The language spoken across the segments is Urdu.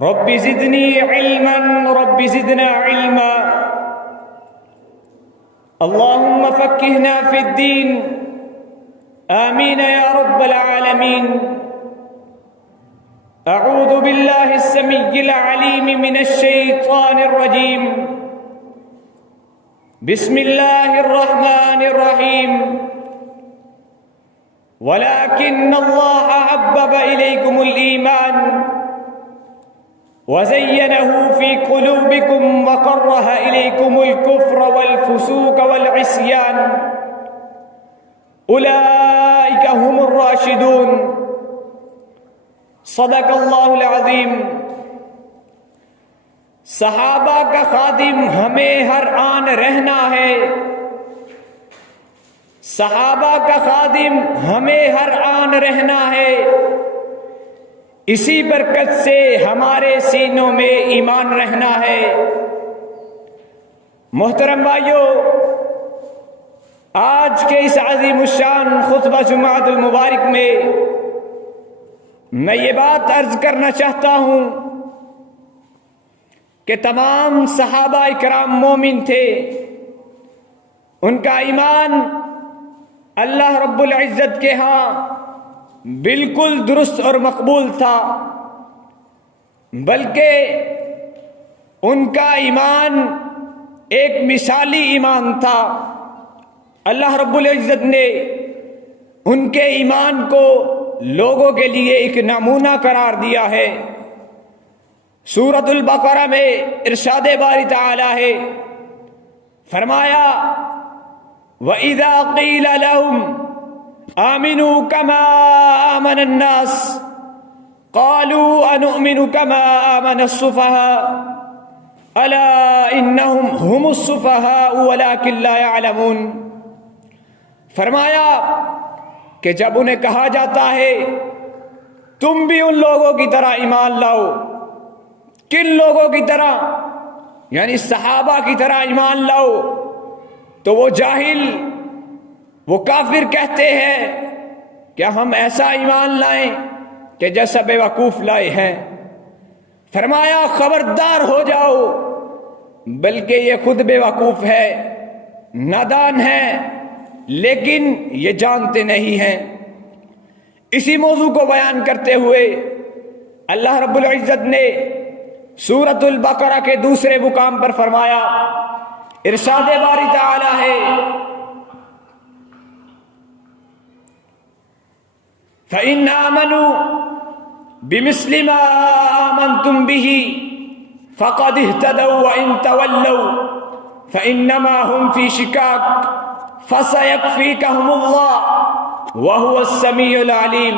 رب زدنی علما رب زدنا علما اللهم فقهنا في الدين آمين يا رب العالمين. أعوذ بالله السميع العليم من الشيطان الرجيم. بسم الله الرحمن الرحيم. ولكن الله حبب إليكم الإيمان وزينه في قلوبكم وكره إليكم الكفر والفسوق والعصيان أولئك هم الراشدون. صدق اللہ العظیم. صحابہ کا خادم ہمیں ہر آن رہنا ہے. صحابہ کا خادم ہمیں ہر آن رہنا ہے. اسی برکت سے ہمارے سینوں میں ایمان رہنا ہے. محترم بھائیو، آج کے اس عظیم الشان خطبہ جمعۃ المبارک میں یہ بات عرض کرنا چاہتا ہوں کہ تمام صحابہ کرام مومن تھے. ان کا ایمان اللہ رب العزت کے ہاں بالکل درست اور مقبول تھا، بلکہ ان کا ایمان ایک مثالی ایمان تھا. اللہ رب العزت نے ان کے ایمان کو لوگوں کے لیے ایک نمونہ قرار دیا ہے. سورۃ البقرہ میں ارشاد باری تعالی ہے، فرمایا وَإِذَا قِيلَ لَهُمْ آمِنُوا كَمَا آمَنَ النَّاسُ قَالُوا أَنُؤْمِنُ كَمَا آمَنَ السُّفَهَاءُ أَلَا إِنَّهُمْ هُمُ السُّفَهَاءُ وَلَكِنْ لَا يَعْلَمُونَ. فرمایا کہ جب انہیں کہا جاتا ہے تم بھی ان لوگوں کی طرح ایمان لاؤ. کن لوگوں کی طرح؟ یعنی صحابہ کی طرح ایمان لاؤ. تو وہ جاہل، وہ کافر کہتے ہیں کیا ہم ایسا ایمان لائیں کہ جیسا بے وقوف لائے ہیں. فرمایا خبردار ہو جاؤ، بلکہ یہ خود بے وقوف ہے، نادان ہے، لیکن یہ جانتے نہیں ہیں. اسی موضوع کو بیان کرتے ہوئے اللہ رب العزت نے سورۃ البقرہ کے دوسرے مقام پر فرمایا، ارشاد باری تعالی ہے فَإِنْ آمَنُوا بِمِثْلِ مَا آمَنْتُمْ بِهِ فَقَدِ اهْتَدَوْا وَإِنْ تَوَلَّوْا فَإِنَّمَا هُمْ فِي شِقَاقٍ فَسَيَكْفِيكَهُمُ اللَّهُ وَهُوَ السَّمِيعُ الْعَلِيمُ.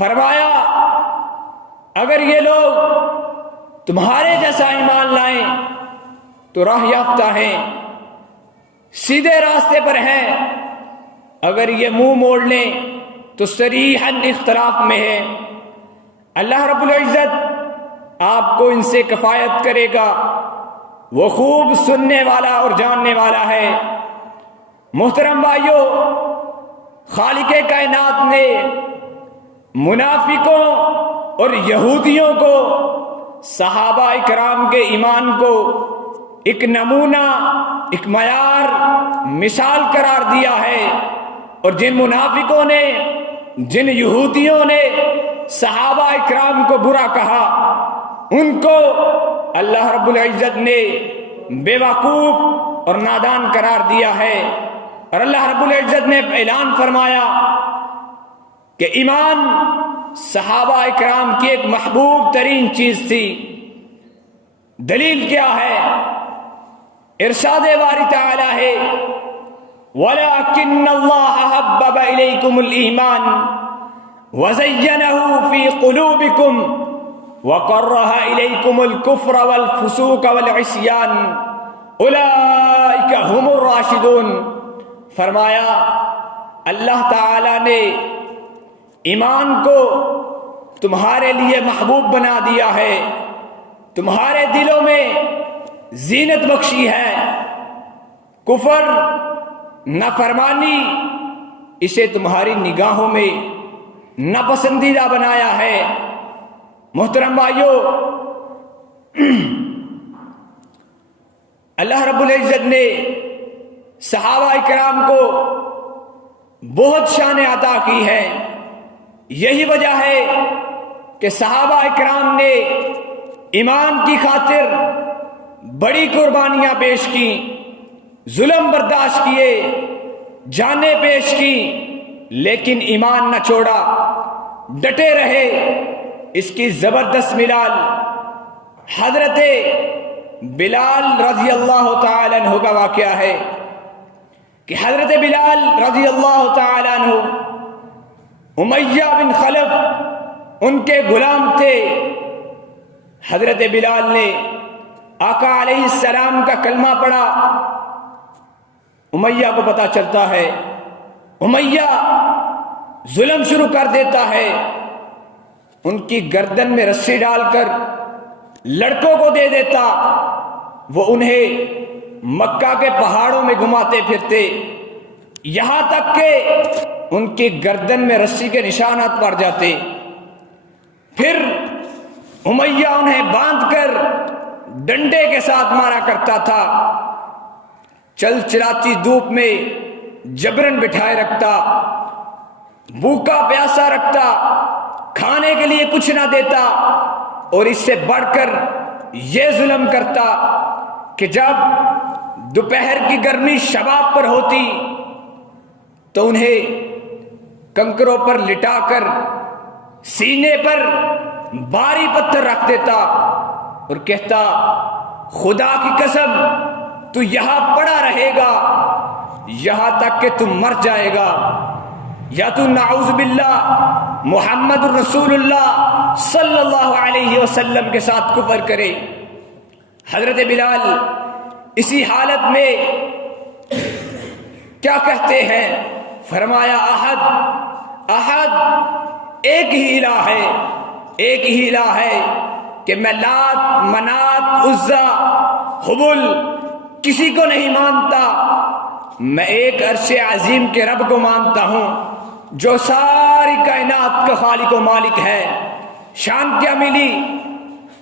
فرمایا اگر یہ لوگ تمہارے جیسا ایمان لائیں تو راہ یافتہ ہیں، سیدھے راستے پر ہیں. اگر یہ منہ موڑ لیں تو صریحاً اختلاف میں ہے. اللہ رب العزت آپ کو ان سے کفایت کرے گا، وہ خوب سننے والا اور جاننے والا ہے. محترم بھائیو، خالق کائنات نے منافقوں اور یہودیوں کو صحابہ کرام کے ایمان کو ایک نمونہ، ایک معیار، مثال قرار دیا ہے. اور جن منافقوں نے، جن یہودیوں نے صحابہ کرام کو برا کہا، ان کو اللہ رب العزت نے بے وقوف اور نادان قرار دیا ہے. اور اللہ رب العزت نے اعلان فرمایا کہ ایمان صحابہ کرام کی ایک محبوب ترین چیز تھی. دلیل کیا ہے؟ ارشاد باری تعالی ہے وَلَكِنَّ اللَّهَ حَبَّبَ إِلَيْكُمُ الْإِيمَانَ وَزَيَّنَهُ فِي قُلُوبِكُمْ وَكَرَّهَ إِلَيْكُمُ الْكُفْرَ وَالْفُسُوقَ وَالْعِصْيَانَ أُولَئِكَ هُمُ الرَّاشِدُونَ. فرمایا اللہ تعالی نے ایمان کو تمہارے لیے محبوب بنا دیا ہے، تمہارے دلوں میں زینت بخشی ہے. کفر، نافرمانی، اسے تمہاری نگاہوں میں ناپسندیدہ بنایا ہے. محترم بھائیو، اللہ رب العزت نے صحابہ کرام کو بہت شان عطا کی ہے۔ یہی وجہ ہے کہ صحابہ کرام نے ایمان کی خاطر بڑی قربانیاں پیش کی، ظلم برداشت کیے، جانیں پیش کی، لیکن ایمان نہ چھوڑا، ڈٹے رہے۔ اس کی زبردست مثال حضرت بلال رضی اللہ تعالی عنہ کا واقعہ ہے کہ حضرت بلال رضی اللہ تعالی عنہ امیہ بن خلف ان کے غلام تھے۔ حضرت بلال نے آقا علیہ السلام کا کلمہ پڑھا، امیہ کو پتہ چلتا ہے، امیہ ظلم شروع کر دیتا ہے، ان کی گردن میں رسی ڈال کر لڑکوں کو دے دیتا، وہ انہیں مکہ کے پہاڑوں میں گھماتے پھرتے، یہاں تک کہ ان کی گردن میں رسی کے نشانات پڑ جاتے۔ پھر امیہ انہیں باندھ کر ڈنڈے کے ساتھ مارا کرتا تھا، چل چلاتی دھوپ میں جبرن بٹھائے رکھتا، بھوکا پیاسا رکھتا، کھانے کے لیے کچھ نہ دیتا، اور اس سے بڑھ کر یہ ظلم کرتا کہ جب دوپہر کی گرمی شباب پر ہوتی تو انہیں کنکروں پر لٹا کر سینے پر بھاری پتھر رکھ دیتا اور کہتا، خدا کی قسم تو یہاں پڑا رہے گا یہاں تک کہ تم مر جائے گا، یا تو نعوذ باللہ محمد رسول اللہ صلی اللہ علیہ وسلم کے ساتھ کفر کرے۔ حضرت بلال اسی حالت میں کیا کہتے ہیں؟ فرمایا، احد احد، ایک ہی الہ ہے، ایک ہی الہ ہے کہ میں لات، منات، عزا، حبل کسی کو نہیں مانتا، میں ایک عرش عظیم کے رب کو مانتا ہوں جو ساری کائنات کا خالق و مالک ہے۔ شان کیا ملی؟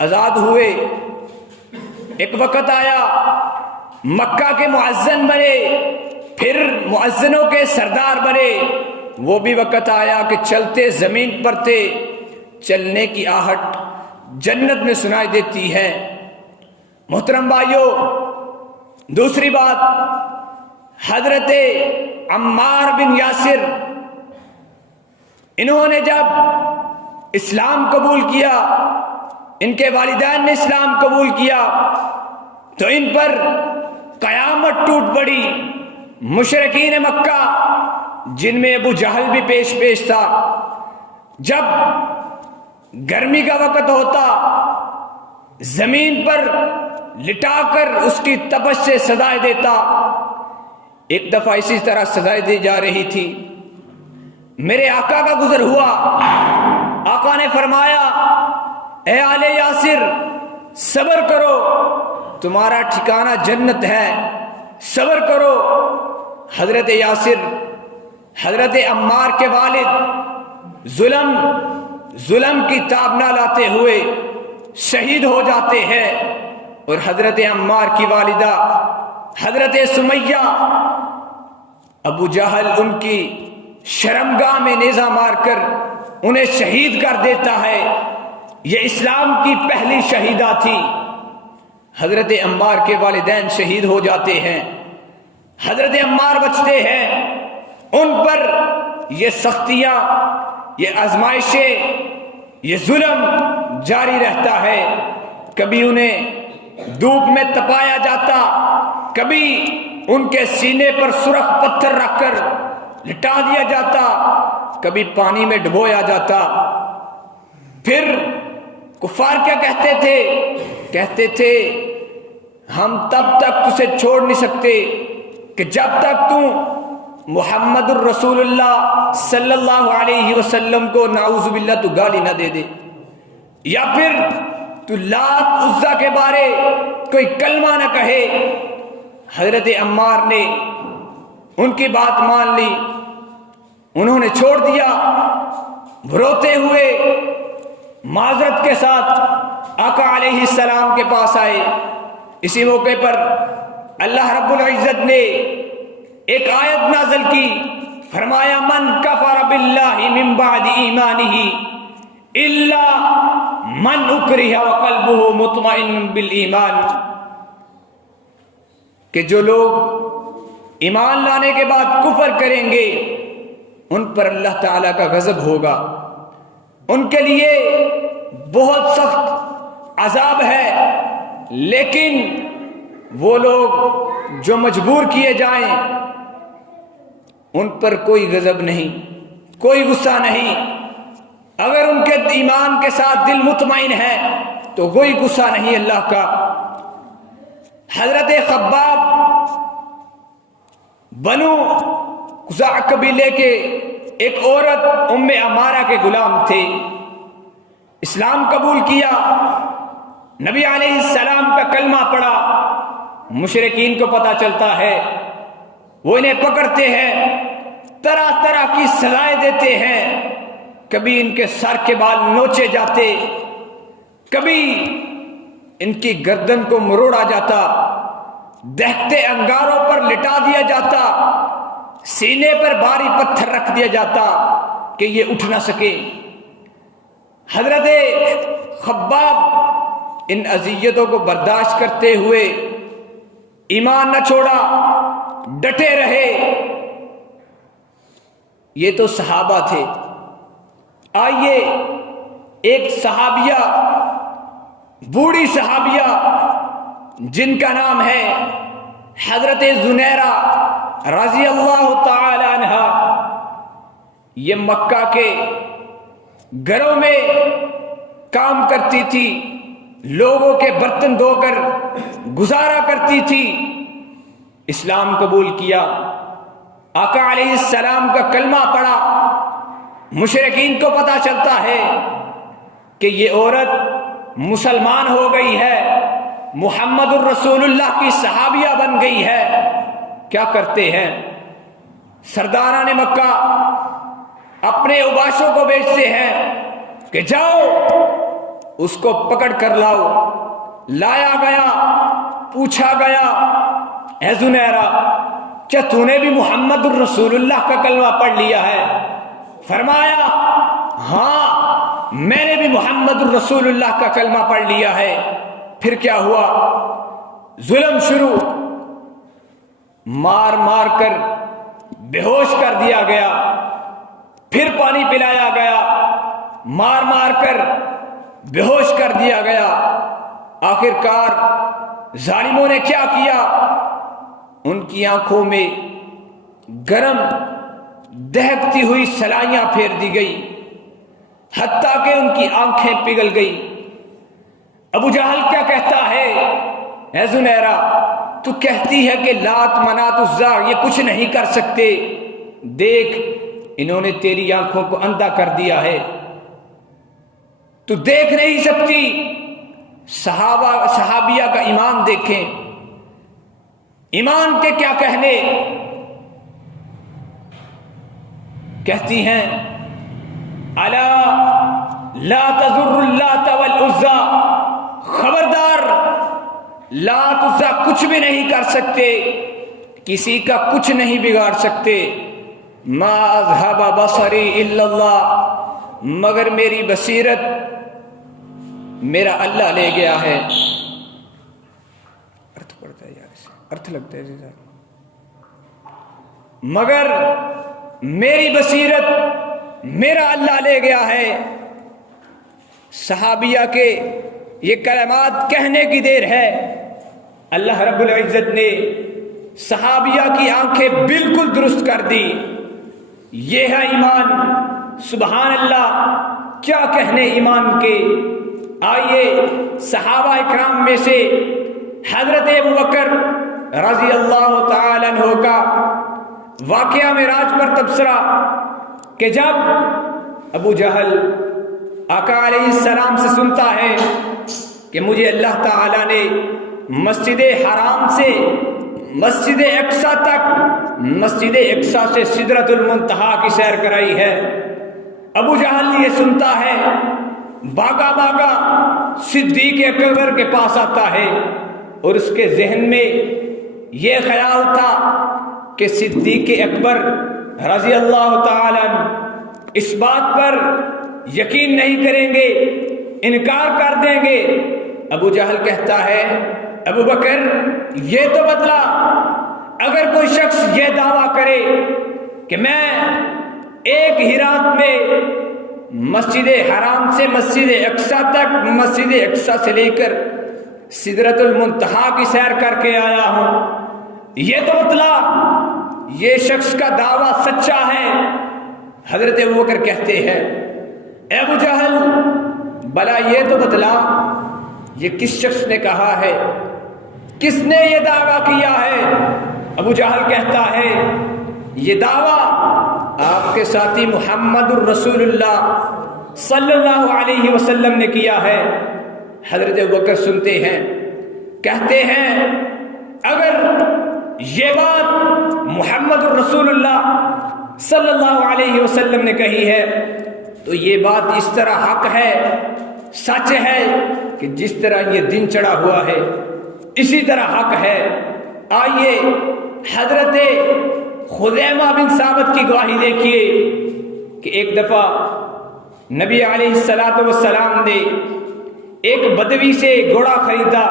آزاد ہوئے۔ ایک وقت آیا مکہ کے مؤذن بنے، پھر مؤذنوں کے سردار بنے۔ وہ بھی وقت آیا کہ چلتے زمین پر تھے، چلنے کی آہٹ جنت میں سنائی دیتی ہے۔ محترم بھائیو، دوسری بات، حضرت عمار بن یاسر، انہوں نے جب اسلام قبول کیا، ان کے والدین نے اسلام قبول کیا تو ان پر قیامت ٹوٹ پڑی۔ مشرکین مکہ، جن میں ابو جہل بھی پیش تھا، جب گرمی کا وقت ہوتا زمین پر لٹا کر اس کی تپش سے سزائے دیتا۔ ایک دفعہ اسی طرح سزائے دی جا رہی تھی، میرے آقا کا گزر ہوا۔ آقا نے فرمایا، اے آل یاسر صبر کرو، تمہارا ٹھکانہ جنت ہے، صبر کرو۔ حضرت یاسر، حضرت عمار کے والد ظلم کی تاب نہ لاتے ہوئے شہید ہو جاتے ہیں، اور حضرت عمار کی والدہ حضرت سمیہ، ابو جہل ان کی شرمگاہ میں نیزہ مار کر انہیں شہید کر دیتا ہے۔ یہ اسلام کی پہلی شہیدہ تھی۔ حضرت عمار کے والدین شہید ہو جاتے ہیں، حضرت عمار بچتے ہیں، ان پر یہ سختیاں، یہ آزمائشیں، یہ ظلم جاری رہتا ہے۔ کبھی انہیں دھوپ میں تپایا جاتا، کبھی ان کے سینے پر سرخ پتھر رکھ کر لٹا دیا جاتا، کبھی پانی میں ڈبویا جاتا۔ پھر کفار کیا کہتے تھے؟ کہتے تھے، ہم تب تک تجھے چھوڑ نہیں سکتے کہ جب تک تو محمد الرسول اللہ صلی اللہ علیہ وسلم کو نعوذ باللہ تو گالی نہ دے دے، یا پھر تو لات عزا کے بارے کوئی کلمہ نہ کہے۔ حضرت عمار نے ان کی بات مان لی، انہوں نے چھوڑ دیا۔ روتے ہوئے معذرت کے ساتھ آقا علیہ السلام کے پاس آئے۔ اسی موقع پر اللہ رب العزت نے ایک آیت نازل کی، فرمایا من کفر باللہ من بعد ایمانہ الا من اکرہ وقلبہ مطمئن بالایمان، کہ جو لوگ ایمان لانے کے بعد کفر کریں گے ان پر اللہ تعالیٰ کا غضب ہوگا، ان کے لیے بہت سخت عذاب ہے۔ لیکن وہ لوگ جو مجبور کیے جائیں ان پر کوئی غضب نہیں، کوئی غصہ نہیں۔ اگر ان کے ایمان کے ساتھ دل مطمئن ہے تو کوئی غصہ نہیں اللہ کا۔ حضرت خباب بنو خزاع قبیلے کے ایک عورت ام عمارہ کے غلام تھے، اسلام قبول کیا، نبی علیہ السلام کا کلمہ پڑھا۔ مشرکین کو پتہ چلتا ہے، وہ انہیں پکڑتے ہیں، طرح طرح کی سزائیں دیتے ہیں، کبھی ان کے سر کے بال نوچے جاتے، کبھی ان کی گردن کو مروڑا جاتا، دہتے انگاروں پر لٹا دیا جاتا، سینے پر بھاری پتھر رکھ دیا جاتا کہ یہ اٹھ نہ سکے۔ حضرت خباب ان اذیتوں کو برداشت کرتے ہوئے ایمان نہ چھوڑا، ڈٹے رہے۔ یہ تو صحابہ تھے۔ آئیے ایک صحابیہ، بوڑھی صحابیہ جن کا نام ہے حضرت زنیرہ رضی اللہ تعالی عنہ، یہ مکہ کے گھروں میں کام کرتی تھی، لوگوں کے برتن دھو کر گزارا کرتی تھی۔ اسلام قبول کیا، آقا علیہ السلام کا کلمہ پڑھا۔ مشرکین کو پتہ چلتا ہے کہ یہ عورت مسلمان ہو گئی ہے، محمد الرسول اللہ کی صحابیہ بن گئی ہے۔ کیا کرتے ہیں؟ سرداران مکہ اپنے اوباشوں کو بھیجتے ہیں کہ جاؤ اس کو پکڑ کر لاؤ۔ لایا گیا، پوچھا گیا، اے زنیرہ کیا تو نے بھی محمد الرسول اللہ کا کلمہ پڑھ لیا ہے؟ فرمایا ہاں میں نے بھی محمد الرسول اللہ کا کلمہ پڑھ لیا ہے۔ پھر کیا ہوا؟ ظلم شروع، مار مار کر بے ہوش کر دیا گیا، پھر پانی پلایا گیا، مار مار کر بے ہوش کر دیا گیا۔ آخر کار ظالموں نے کیا کیا؟ ان کی آنکھوں میں گرم دہکتی ہوئی سلائیاں پھیر دی گئی، حتیٰ کہ ان کی آنکھیں پگھل گئی۔ ابو جہل کیا کہتا ہے؟ اے زنیرہ تو کہتی ہے کہ لات منات عزا یہ کچھ نہیں کر سکتے، دیکھ انہوں نے تیری آنکھوں کو اندھا کر دیا ہے، تو دیکھ نہیں سکتی۔ صحابیہ کا ایمان دیکھیں، ایمان کے کیا کہنے، کہتی ہیں الا لا تضر اللات والعزى، خبردار لات عزا کچھ بھی نہیں کر سکتے، کسی کا کچھ نہیں بگاڑ سکتے۔ ما اذهب بصری الا اللہ، مگر میری بصیرت میرا اللہ لے گیا ہے۔ ارتھ پڑتا ہے یار، اسے ارتھ لگتا ہے، مگر میری بصیرت میرا اللہ لے گیا ہے۔ صحابیہ کے یہ کلمات کہنے کی دیر ہے، اللہ رب العزت نے صحابیہ کی آنکھیں بالکل درست کر دی۔ یہ ہے ایمان، سبحان اللہ، کیا کہنے ایمان کے۔ آئیے صحابہ اکرام میں سے حضرت ابوبکر رضی اللہ تعالی عنہ کا واقعہ معراج پر تبصرہ کہ جب ابو جہل آقا علیہ السلام سے سنتا ہے کہ مجھے اللہ تعالی نے مسجد حرام سے مسجد اقصی تک، مسجد اقصی سے سدرۃ المنتہا کی سیر کرائی ہے، ابو جہل یہ سنتا ہے بھاگا بھاگا صدیق اکبر کے پاس آتا ہے اور اس کے ذہن میں یہ خیال تھا کہ صدیق اکبر رضی اللہ تعالی عنہ اس بات پر یقین نہیں کریں گے، انکار کر دیں گے۔ ابو جہل کہتا ہے ابو بکر یہ تو بتلا، اگر کوئی شخص یہ دعویٰ کرے کہ میں ایک ہی رات میں مسجد حرام سے مسجد اقصی تک، مسجد اقصی سے لے کر سدرۃ المنتہا کی سیر کر کے آیا ہوں، یہ تو بتلا یہ شخص کا دعویٰ سچا ہے۔ حضرت ابوبکر کہتے ہیں اے ابو جہل بلا یہ تو بتلا یہ کس شخص نے کہا ہے، کس نے یہ دعویٰ کیا ہے؟ ابو جہل کہتا ہے یہ دعویٰ آپ کے ساتھی محمد الرسول اللہ صلی اللہ علیہ وسلم نے کیا ہے۔ حضرت ابوبکر سنتے ہیں، کہتے ہیں اگر یہ بات محمد الرسول اللہ صلی اللہ علیہ وسلم نے کہی ہے تو یہ بات اس طرح حق ہے، سچ ہے کہ جس طرح یہ دن چڑھا ہوا ہے اسی طرح حق ہے۔ آئیے حضرت خزیمہ بن ثابت کی گواہی دیکھیے کہ ایک دفعہ نبی علیہ السلام نے ایک بدوی سے گھوڑا خریدا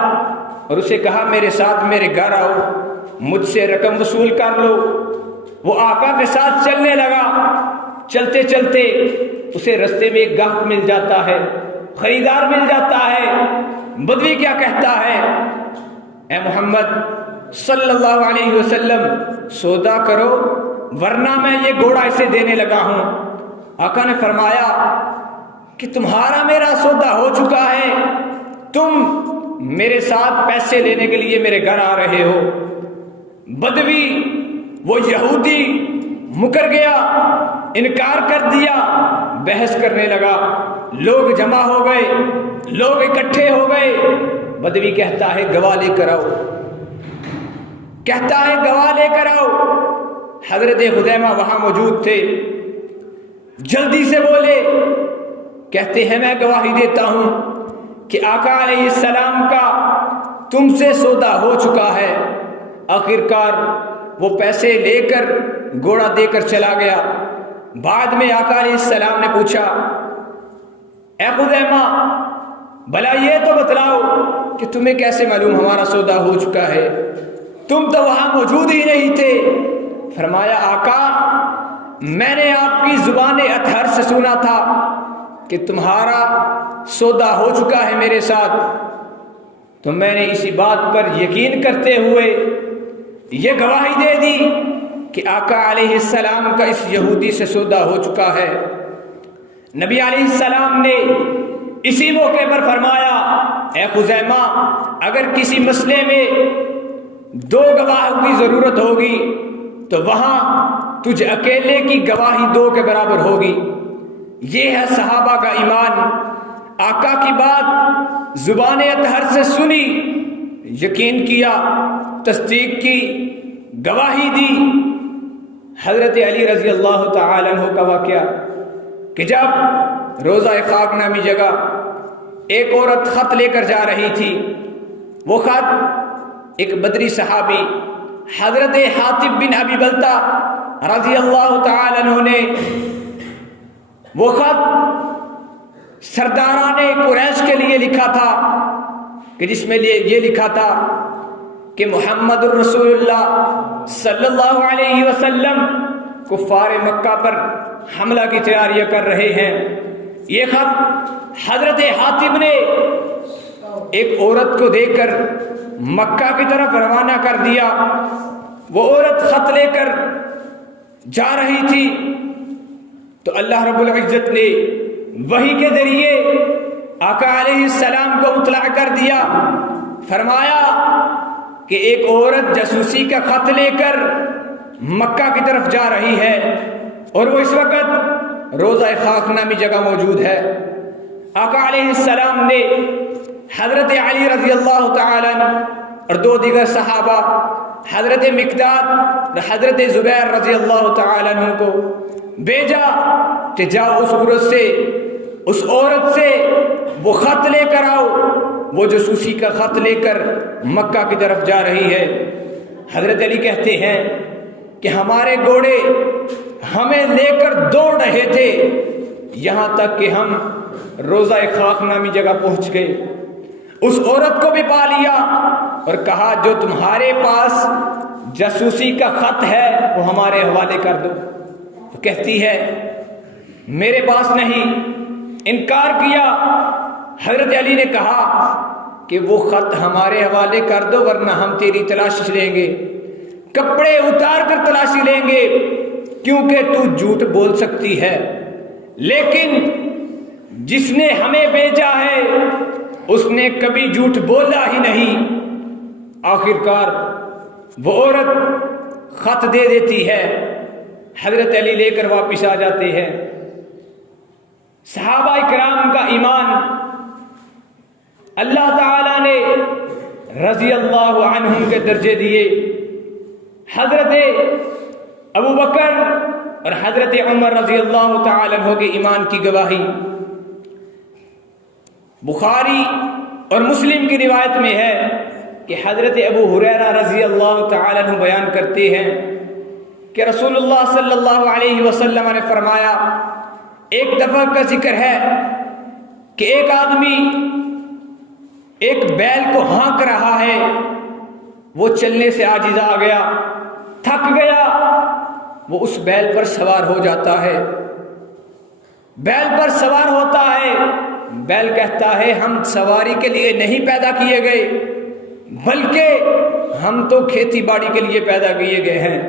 اور اسے کہا میرے ساتھ میرے گھر آؤ، مجھ سے رقم وصول کر لو۔ وہ آقا کے ساتھ چلنے لگا، چلتے چلتے اسے رستے میں ایک گاہک مل جاتا ہے، خریدار مل جاتا ہے۔ بدوی کیا کہتا ہے اے محمد صلی اللہ علیہ وسلم سودا کرو ورنہ میں یہ گھوڑا اسے دینے لگا ہوں۔ آقا نے فرمایا کہ تمہارا میرا سودا ہو چکا ہے، تم میرے ساتھ پیسے لینے کے لیے میرے گھر آ رہے ہو۔ بدوی وہ یہودی مکر گیا، انکار کر دیا، بحث کرنے لگا، لوگ جمع ہو گئے، لوگ اکٹھے ہو گئے۔ بدوی کہتا ہے گواہ لے کر آؤ، کہتا ہے گواہ لے کر آؤ۔ حضرت خزیمہ وہاں موجود تھے، جلدی سے بولے، کہتے ہیں میں گواہی دیتا ہوں کہ آقا علیہ السلام کا تم سے سودا ہو چکا ہے۔ آخرکار وہ پیسے لے کر گھوڑا دے کر چلا گیا۔ بعد میں آقا علیہ السلام نے پوچھا اے خزیمہ بھلا یہ تو بتلاؤ کہ تمہیں کیسے معلوم ہمارا سودا ہو چکا ہے، تم تو وہاں موجود ہی نہیں تھے۔ فرمایا آقا میں نے آپ کی زبان اطہر سے سنا تھا کہ تمہارا سودا ہو چکا ہے میرے ساتھ، تو میں نے اسی بات پر یقین کرتے ہوئے یہ گواہی دے دی کہ آقا علیہ السلام کا اس یہودی سے سودا ہو چکا ہے۔ نبی علیہ السلام نے اسی موقع پر فرمایا اے خزیمہ اگر کسی مسئلے میں دو گواہوں کی ضرورت ہوگی تو وہاں تجھ اکیلے کی گواہی دو کے برابر ہوگی۔ یہ ہے صحابہ کا ایمان، آقا کی بات زبان اطہر سے سنی، یقین کیا، تصدیق کی، گواہی دی۔ حضرت علی رضی اللہ تعالی عنہ کا واقعہ کہ جب روضہ خاک نامی جگہ ایک عورت خط لے کر جا رہی تھی، وہ خط ایک بدری صحابی حضرت حاتب بن ابی بلتہ رضی اللہ تعالی عنہ نے وہ خط سرداران قریش کے لیے لکھا تھا کہ جس میں یہ لکھا تھا کہ محمد الرسول اللہ صلی اللہ علیہ وسلم کفار مکہ پر حملہ کی تیاریاں کر رہے ہیں۔ یہ خط حضرت حاتب نے ایک عورت کو دے کر مکہ کی طرف روانہ کر دیا۔ وہ عورت خط لے کر جا رہی تھی تو اللہ رب العزت نے وحی کے ذریعے آقا علیہ السلام کو اطلاع کر دیا، فرمایا کہ ایک عورت جاسوسی کا خط لے کر مکہ کی طرف جا رہی ہے اور وہ اس وقت روضہ خاک نامی جگہ موجود ہے۔ آقا علیہ السلام نے حضرت علی رضی اللہ تعالی عنہ اور دو دیگر صحابہ حضرت مقداد اور حضرت زبیر رضی اللہ تعالی عنہ کو بھیجا کہ جاؤ اس عورت سے اس عورت سے وہ خط لے کر آؤ۔ وہ جاسوسی کا خط لے کر مکہ کی طرف جا رہی ہے۔ حضرت علی کہتے ہیں کہ ہمارے گھوڑے ہمیں لے کر دوڑ رہے تھے، یہاں تک کہ ہم روضہ خاک نامی جگہ پہنچ گئے۔ اس عورت کو بھی پا لیا اور کہا جو تمہارے پاس جاسوسی کا خط ہے وہ ہمارے حوالے کر دو۔ وہ کہتی ہے میرے پاس نہیں، انکار کیا۔ حضرت علی نے کہا کہ وہ خط ہمارے حوالے کر دو ورنہ ہم تیری تلاشی لیں گے، کپڑے اتار کر تلاشی لیں گے، کیونکہ تو جھوٹ بول سکتی ہے، لیکن جس نے ہمیں بھیجا ہے اس نے کبھی جھوٹ بولا ہی نہیں۔ آخرکار وہ عورت خط دے دیتی ہے، حضرت علی لے کر واپس آ جاتے ہیں۔ صحابہ کرام کا ایمان اللہ تعالیٰ نے رضی اللہ عنہم کے درجے دیے۔ حضرت ابو بکر اور حضرت عمر رضی اللہ تعالیٰ عنہ کے ایمان کی گواہی بخاری اور مسلم کی روایت میں ہے کہ حضرت ابو ہریرہ رضی اللہ تعالیٰ عنہ بیان کرتے ہیں کہ رسول اللہ صلی اللہ علیہ وسلم نے فرمایا، ایک دفعہ کا ذکر ہے کہ ایک آدمی ایک بیل کو ہانک رہا ہے، وہ چلنے سے عاجز آ گیا، تھک گیا، وہ اس بیل پر سوار ہو جاتا ہے۔ بیل پر سوار ہوتا ہے، بیل کہتا ہے ہم سواری کے لیے نہیں پیدا کیے گئے بلکہ ہم تو کھیتی باڑی کے لیے پیدا کیے گئے ہیں۔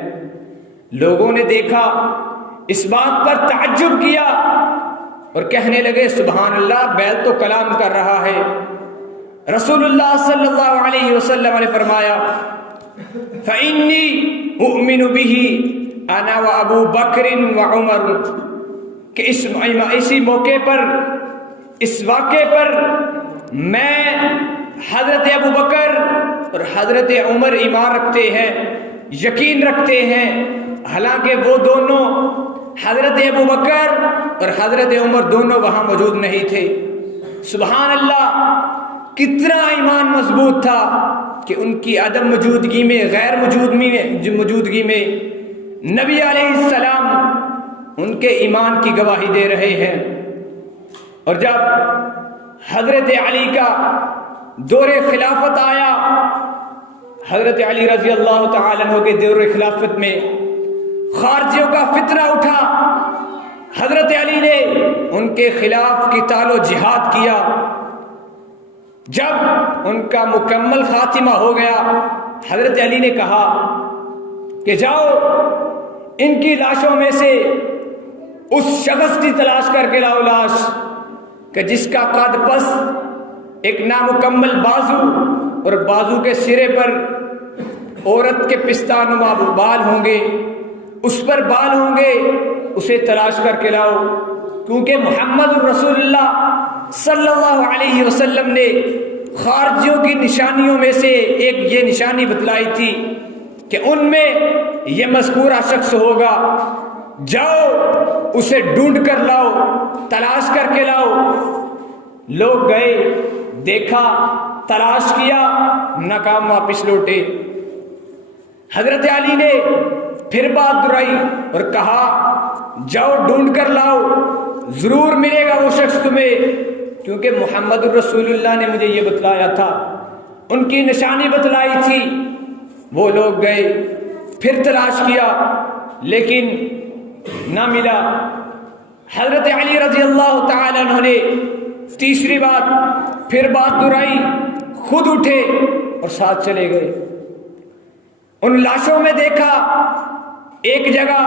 لوگوں نے دیکھا، اس بات پر تعجب کیا اور کہنے لگے سبحان اللہ، بیل تو کلام کر رہا ہے۔ رسول اللہ صلی اللہ علیہ وسلم نے فرمایا فَإِنِّي أُؤْمِنُ بِهِ أَنَا وَأَبُو بَكْرٍ وَعُمَرُ کہ اسی موقع پر، اس واقعے پر میں، حضرت ابو بکر اور حضرت عمر ایمان رکھتے ہیں، یقین رکھتے ہیں، حالانکہ وہ دونوں حضرت ابو بکر اور حضرت عمر دونوں وہاں موجود نہیں تھے۔ سبحان اللہ، کتنا ایمان مضبوط تھا کہ ان کی عدم موجودگی میں، غیر موجودگی میں نبی علیہ السلام ان کے ایمان کی گواہی دے رہے ہیں۔ اور جب حضرت علی کا دور خلافت آیا، حضرت علی رضی اللہ تعالیٰ عنہ کے دور خلافت میں خارجیوں کا فتنہ اٹھا، حضرت علی نے ان کے خلاف قتال و جہاد کیا۔ جب ان کا مکمل خاتمہ ہو گیا، حضرت علی نے کہا کہ جاؤ ان کی لاشوں میں سے اس شخص کی تلاش کر کے لاؤ لاش کہ جس کا قد پست، ایک نامکمل بازو اور بازو کے سرے پر عورت کے پستانما بال ہوں گے، اس پر بال ہوں گے، اسے تلاش کر کے لاؤ، کیونکہ محمد رسول اللہ صلی اللہ علیہ وسلم نے خارجیوں کی نشانیوں میں سے ایک یہ نشانی بتلائی تھی کہ ان میں یہ مذکورہ شخص ہوگا، جاؤ اسے ڈھونڈ کر لاؤ، تلاش کر کے لاؤ۔ لوگ گئے، دیکھا، تلاش کیا، ناکام واپس لوٹے۔ حضرت علی نے پھر بات دہرائی اور کہا جاؤ ڈھونڈ کر لاؤ، ضرور ملے گا وہ شخص تمہیں، کیونکہ محمد رسول اللہ نے مجھے یہ بتلایا تھا، ان کی نشانی بتلائی تھی۔ وہ لوگ گئے، پھر تلاش کیا، لیکن نہ ملا۔ حضرت علی رضی اللہ تعالیٰ عنہ نے تیسری بات پھر بات دہرائی، خود اٹھے اور ساتھ چلے گئے۔ ان لاشوں میں دیکھا ایک جگہ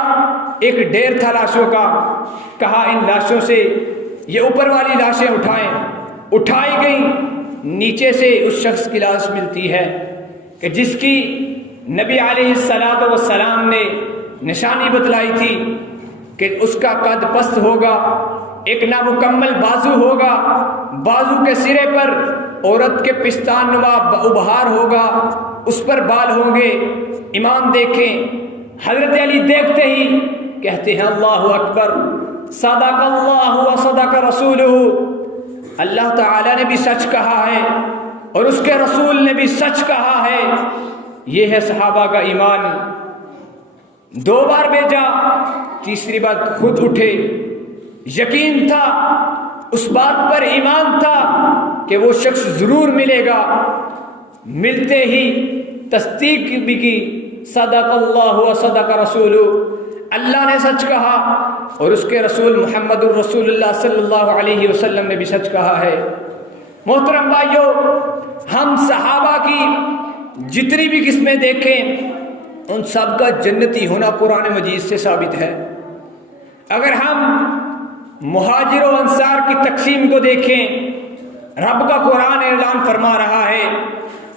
ایک ڈھیر تھا لاشوں کا، کہا ان لاشوں سے یہ اوپر والی لاشیں اٹھائیں، اٹھائی گئیں، نیچے سے اس شخص کی لاش ملتی ہے کہ جس کی نبی علیہ السلام نے نشانی بتلائی تھی کہ اس کا قد پست ہوگا، ایک نامکمل بازو ہوگا، بازو کے سرے پر عورت کے پستان نما ابہار ہوگا، اس پر بال ہوں گے۔ امام دیکھیں، حضرت علی دیکھتے ہی کہتے ہیں اللہ اکبر، صدق اللہ و صدق رسولہ، اللہ تعالیٰ نے بھی سچ کہا ہے اور اس کے رسول نے بھی سچ کہا ہے۔ یہ ہے صحابہ کا ایمان۔ 2 بار بھیجا، تیسری بار خود اٹھے، یقین تھا، اس بات پر ایمان تھا کہ وہ شخص ضرور ملے گا۔ ملتے ہی تصدیق بھی کی، صدق اللہ و صدق رسولہ، اللہ نے سچ کہا اور اس کے رسول محمد الرسول اللہ صلی اللہ علیہ وسلم نے بھی سچ کہا ہے۔ محترم بھائیو، ہم صحابہ کی جتنی بھی قسمیں دیکھیں، ان سب کا جنتی ہونا قرآن مجید سے ثابت ہے۔ اگر ہم مہاجر و انصار کی تقسیم کو دیکھیں، رب کا قرآن اعلان فرما رہا ہے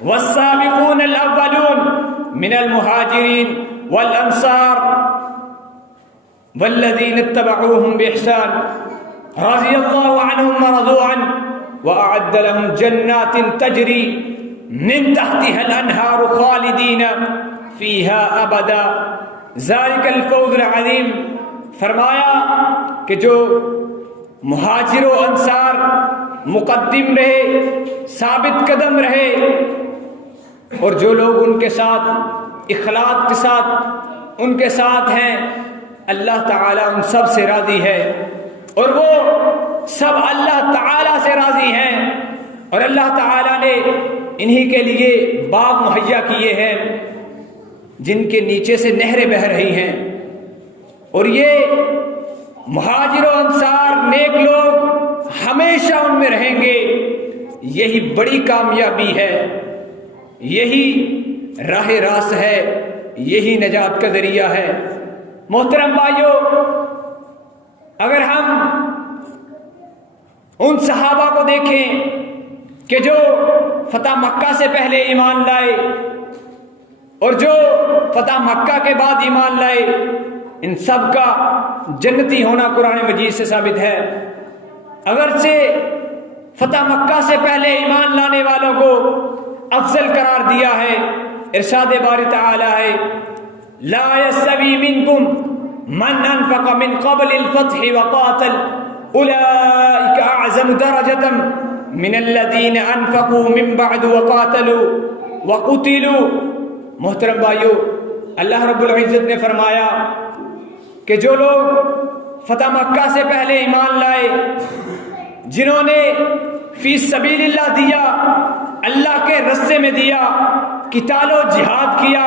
والسابقون الاولون من المہاجرین والانصار والذین اتبعوهم بإحسان رضی اللہ عنہم ورضوا عنہ وأعد لهم جنات تجری من تحتها الانہار خالدین فیها ابدا ذلک الفوز العظیم۔ فرمایا کہ جو مہاجر و انصار مقدم رہے، ثابت قدم رہے، اور جو لوگ ان کے ساتھ اخلاص کے ساتھ ان کے ساتھ ہیں، اللہ تعالیٰ ان سب سے راضی ہے اور وہ سب اللہ تعالیٰ سے راضی ہیں، اور اللہ تعالیٰ نے انہی کے لیے باغ مہیا کیے ہیں جن کے نیچے سے نہریں بہہ رہی ہیں۔ اور یہ مہاجر و انصار نیک لوگ ہمیشہ ان میں رہیں گے۔ یہی بڑی کامیابی ہے، یہی راہ راست ہے، یہی نجات کا ذریعہ ہے۔ محترم بھائیو، اگر ہم ان صحابہ کو دیکھیں کہ جو فتح مکہ سے پہلے ایمان لائے اور جو فتح مکہ کے بعد ایمان لائے، ان سب کا جنتی ہونا قرآن مجید سے ثابت ہے۔ اگرچہ فتح مکہ سے پہلے ایمان لانے والوں کو افضل قرار دیا ہے، ارشاد باری تعالی ہے لا یستوی منکم من انفق من قبل الفتح وقاتل اولئک اعظم درجۃ من الذین انفقوا من بعد وقاتلوا وقتلوا۔ محترم بھائیو، اللہ رب العزت نے فرمایا کہ جو لوگ فتح مکہ سے پہلے ایمان لائے، جنہوں نے فی سبیل اللہ دیا، اللہ کے رستے میں دیا، قتال و جہاد کیا،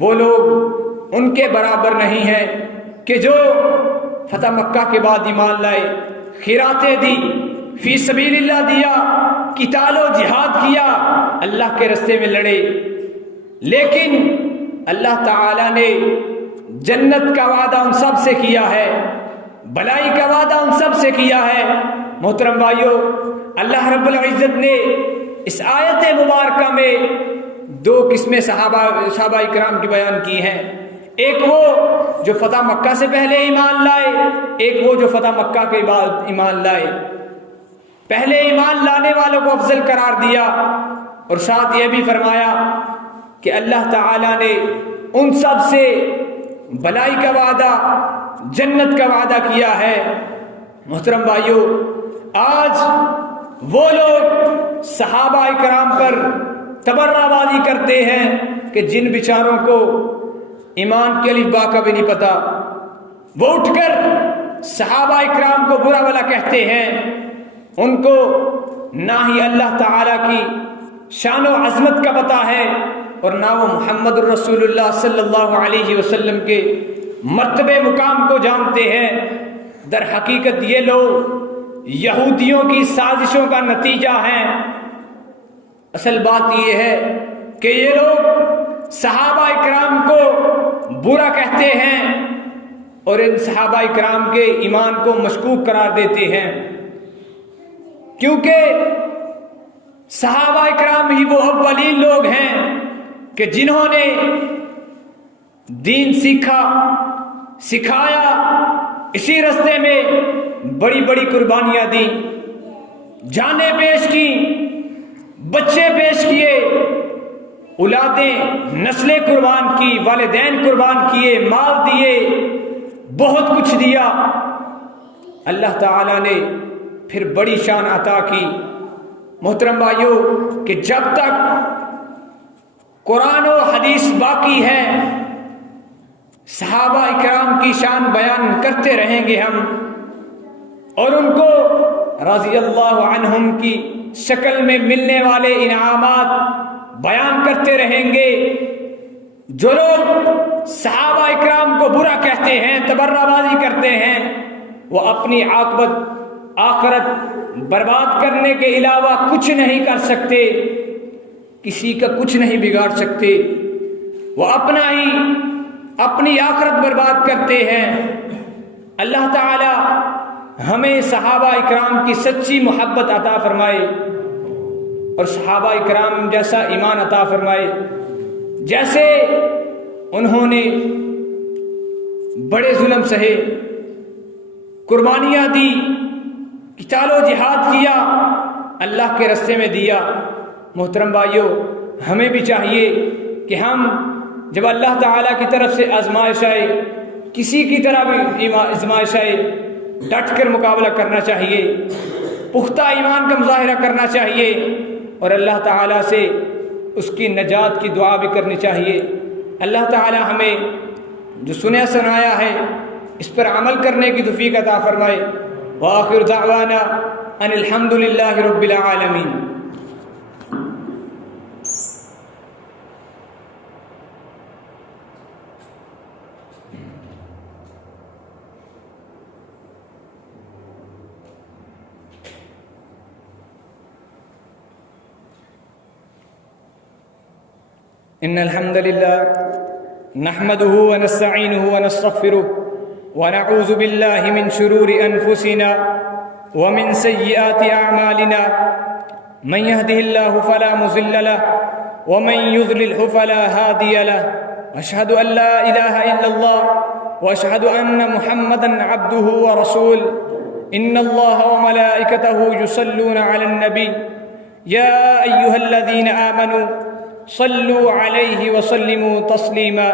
وہ لوگ ان کے برابر نہیں ہیں کہ جو فتح مکہ کے بعد ایمان لائے، خیراتیں دی، فی سبیل اللہ دیا، قتال و جہاد کیا، اللہ کے رستے میں لڑے۔ لیکن اللہ تعالیٰ نے جنت کا وعدہ ان سب سے کیا ہے، بھلائی کا وعدہ ان سب سے کیا ہے۔ محترم بھائیو، اللہ رب العزت نے اس آیت مبارکہ میں 2 قسمیں صحابہ اکرام کی بیان کی ہیں۔ ایک وہ جو فتح مکہ سے پہلے ایمان لائے، ایک وہ جو فتح مکہ کے بعد ایمان لائے۔ پہلے ایمان لانے والوں کو افضل قرار دیا اور ساتھ یہ بھی فرمایا کہ اللہ تعالیٰ نے ان سب سے بھلائی کا وعدہ، جنت کا وعدہ کیا ہے۔ محترم بھائیو، آج وہ لوگ صحابہ اکرام پر تبرہ بازی کرتے ہیں کہ جن بیچاروں کو ایمان کے الف با کا بھی نہیں پتا، وہ اٹھ کر صحابہ اکرام کو برا بھلا کہتے ہیں۔ ان کو نہ ہی اللہ تعالیٰ کی شان و عظمت کا پتہ ہے اور نہ وہ محمد الرسول اللہ صلی اللہ علیہ وسلم کے مرتبے مقام کو جانتے ہیں۔ در حقیقت یہ لوگ یہودیوں کی سازشوں کا نتیجہ ہیں۔ اصل بات یہ ہے کہ یہ لوگ صحابہ اکرام کو برا کہتے ہیں اور ان صحابہ اکرام کے ایمان کو مشکوک قرار دیتے ہیں، کیونکہ صحابہ اکرام ہی وہ اولین لوگ ہیں کہ جنہوں نے دین سیکھا، سکھایا، اسی راستے میں بڑی بڑی قربانیاں دی، جانیں پیش کی، بچے پیش کیے، اولادیں نسلیں قربان کی، والدین قربان کیے، مال دیے، بہت کچھ دیا، اللہ تعالیٰ نے پھر بڑی شان عطا کی۔ محترم بھائیوں، کہ جب تک قرآن و حدیث باقی ہے صحابہ اکرام کی شان بیان کرتے رہیں گے ہم، اور ان کو رضی اللہ عنہم کی شکل میں ملنے والے انعامات بیان کرتے رہیں گے۔ جو لوگ صحابہ اکرام کو برا کہتے ہیں، تبرہ بازی کرتے ہیں، وہ اپنی عاقبت آخرت برباد کرنے کے علاوہ کچھ نہیں کر سکتے، کسی کا کچھ نہیں بگاڑ سکتے، وہ اپنی آخرت برباد کرتے ہیں۔ اللہ تعالی ہمیں صحابہ اکرام کی سچی محبت عطا فرمائے اور صحابہ اکرام جیسا ایمان عطا فرمائے، جیسے انہوں نے بڑے ظلم سہے، قربانیاں دی، قتال و جہاد کیا، اللہ کے راستے میں دیا۔ محترم بھائیوں، ہمیں بھی چاہیے کہ ہم جب اللہ تعالیٰ کی طرف سے آزمائش آئے، کسی کی طرح بھی آزمائش آئے، ڈٹ کر مقابلہ کرنا چاہیے، پختہ ایمان کا مظاہرہ کرنا چاہیے، اور اللہ تعالیٰ سے اس کی نجات کی دعا بھی کرنی چاہیے۔ اللہ تعالیٰ ہمیں جو سنیا سنایا ہے اس پر عمل کرنے کی توفیق عطا فرمائے۔ وآخر دعوانا ان الحمد للہ رب العالمین۔ ان الحمد لله نحمده ونستعينه ونستغفره ونعوذ بالله من شرور انفسنا ومن سيئات اعمالنا، من يهده الله فلا مضل له ومن يضلل فلا هادي له، اشهد ان لا اله الا الله واشهد ان محمدا عبده ورسوله۔ ان الله وملائكته يصلون على النبي يا ايها الذين آمنوا صلوا عليه وسلموا تسليما۔